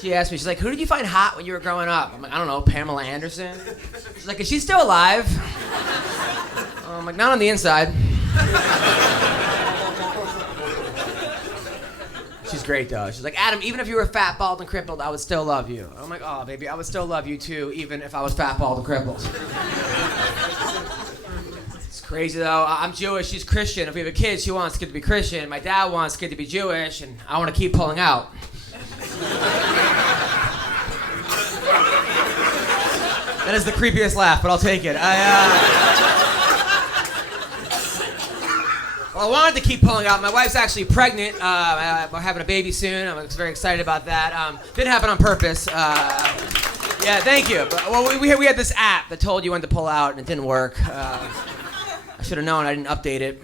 She asked me, she's like, who did you find hot when you were growing up? I'm like, I don't know, Pamela Anderson. She's like, is she still alive? I'm like, not on the inside. She's great though. She's like, Adam, even if you were fat, bald, and crippled, I would still love you. I'm like, oh, baby, I would still love you too, even if I was fat, bald, and crippled. It's crazy though. I'm Jewish, she's Christian. If we have a kid, she wants the kid to be Christian. My dad wants the kid to be Jewish, and I want to keep pulling out. That is the creepiest laugh, but I'll take it. Well, I wanted to keep pulling out. My wife's actually pregnant. We're having a baby soon. I'm very excited about that. Didn't happen on purpose. Yeah, thank you. But, well, we had this app that told you when to pull out, and it didn't work. I should have known. I didn't update it.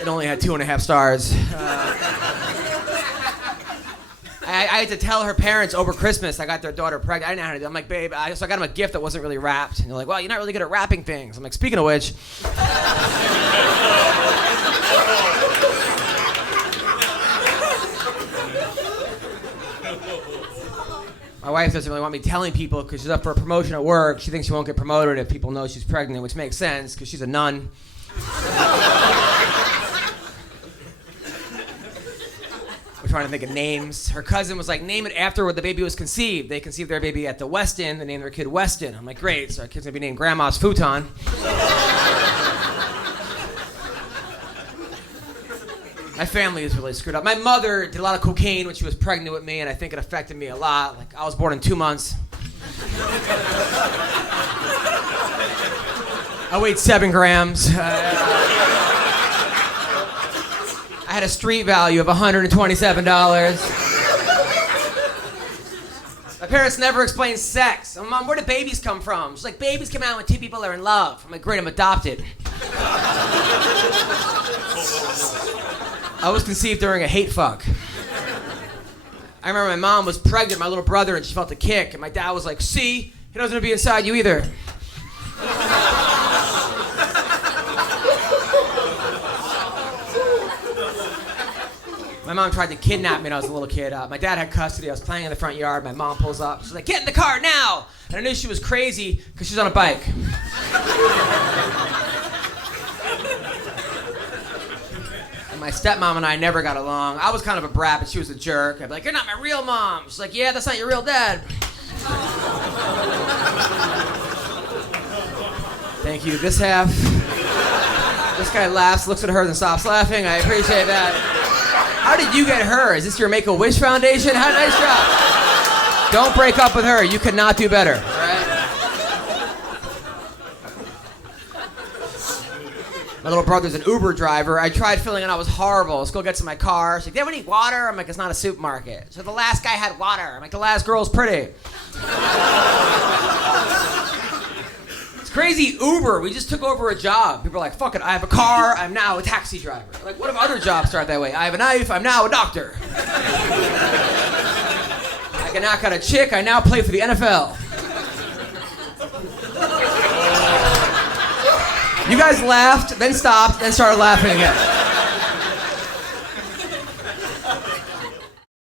It only had 2.5 stars. I had to tell her parents over Christmas I got their daughter pregnant. I didn't know how to do it. I'm like, babe, so I got them a gift that wasn't really wrapped. And they're like, well, you're not really good at wrapping things. I'm like, speaking of which. My wife doesn't really want me telling people because she's up for a promotion at work. She thinks she won't get promoted if people know she's pregnant, which makes sense because she's a nun. We're trying to think of names. Her cousin was like, name it after where the baby was conceived. They conceived their baby at the Westin. They named their kid Weston. I'm like, great. So our kid's going to be named Grandma's Futon. My family is really screwed up. My mother did a lot of cocaine when she was pregnant with me, and I think it affected me a lot. Like, I was born in 2 months. I weighed 7 grams. I had a street value of $127. My parents never explained sex. I'm, Mom, where do babies come from? She's like, babies come out when 2 people are in love. I'm like, great, I'm adopted. I was conceived during a hate fuck. I remember my mom was pregnant with my little brother and she felt a kick. And my dad was like, see, he doesn't want to be inside you either. My mom tried to kidnap me when I was a little kid. My dad had custody. I was playing in the front yard. My mom pulls up. She's like, get in the car now. And I knew she was crazy because she's on a bike. And my stepmom and I never got along. I was kind of a brat, but she was a jerk. I'd be like, you're not my real mom. She's like, yeah, that's not your real dad. Thank you. This half. This guy laughs, looks at her, then stops laughing. I appreciate that. How did you get her? Is this your Make-A-Wish Foundation? Nice job. Don't break up with her. You could not do better. All right? My little brother's an Uber driver. I tried filling in. I was horrible. Let's go get to my car. She's like, do you have any water? I'm like, it's not a supermarket. So the last guy had water. I'm like, the last girl's pretty. Crazy Uber, we just took over a job. People are like, fuck it, I have a car, I'm now a taxi driver. Like, what if other jobs start that way? I have a knife, I'm now a doctor. I can knock out a chick, I now play for the NFL. You guys laughed, then stopped, then started laughing again.